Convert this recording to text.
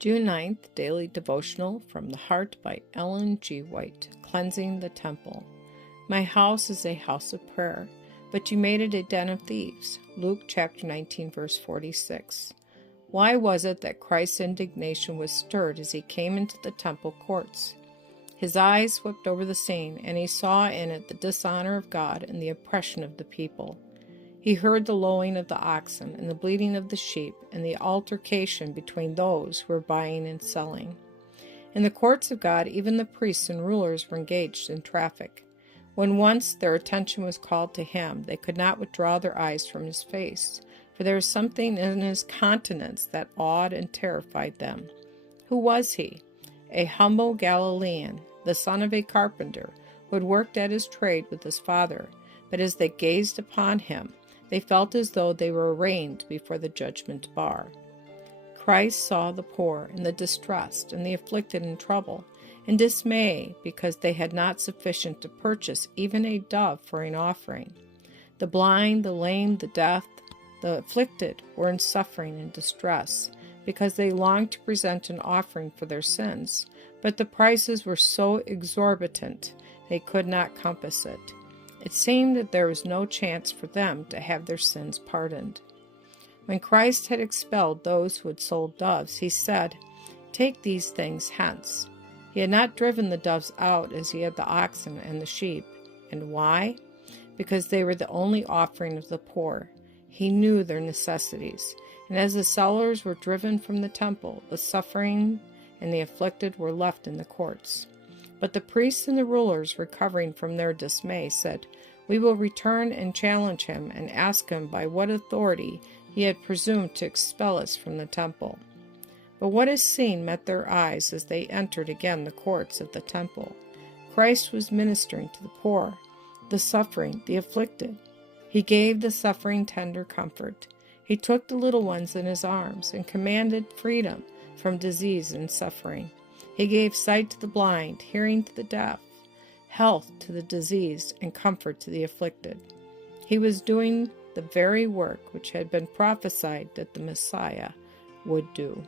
June 9th, Daily Devotional from the Heart by Ellen G. White, Cleansing the Temple. My house is a house of prayer, but you made it a den of thieves. Luke chapter 19, verse 46. Why was it that Christ's indignation was stirred as he came into the temple courts? His eyes swept over the scene, and he saw in it the dishonor of God and the oppression of the people. He heard the lowing of the oxen and the bleating of the sheep and the altercation between those who were buying and selling. In the courts of God, even the priests and rulers were engaged in traffic. When once their attention was called to him, they could not withdraw their eyes from his face, for there was something in his countenance that awed and terrified them. Who was he? A humble Galilean, the son of a carpenter, who had worked at his trade with his father. But as they gazed upon him, they felt as though they were arraigned before the judgment bar. Christ saw the poor and the distressed and the afflicted in trouble, and dismay because they had not sufficient to purchase even a dove for an offering. The blind, the lame, the deaf, the afflicted were in suffering and distress, because they longed to present an offering for their sins, but the prices were so exorbitant they could not compass it. It seemed that there was no chance for them to have their sins pardoned. When Christ had expelled those who had sold doves, he said, "Take these things hence." He had not driven the doves out as he had the oxen and the sheep. And why? Because they were the only offering of the poor. He knew their necessities. And as the sellers were driven from the temple, the suffering and the afflicted were left in the courts. But the priests and the rulers, recovering from their dismay, said, "We will return and challenge him and ask him by what authority he had presumed to expel us from the temple." But what is seen met their eyes as they entered again the courts of the temple. Christ was ministering to the poor, the suffering, the afflicted. He gave the suffering tender comfort. He took the little ones in his arms and commanded freedom from disease and suffering. He gave sight to the blind, hearing to the deaf, health to the diseased, and comfort to the afflicted. He was doing the very work which had been prophesied that the Messiah would do.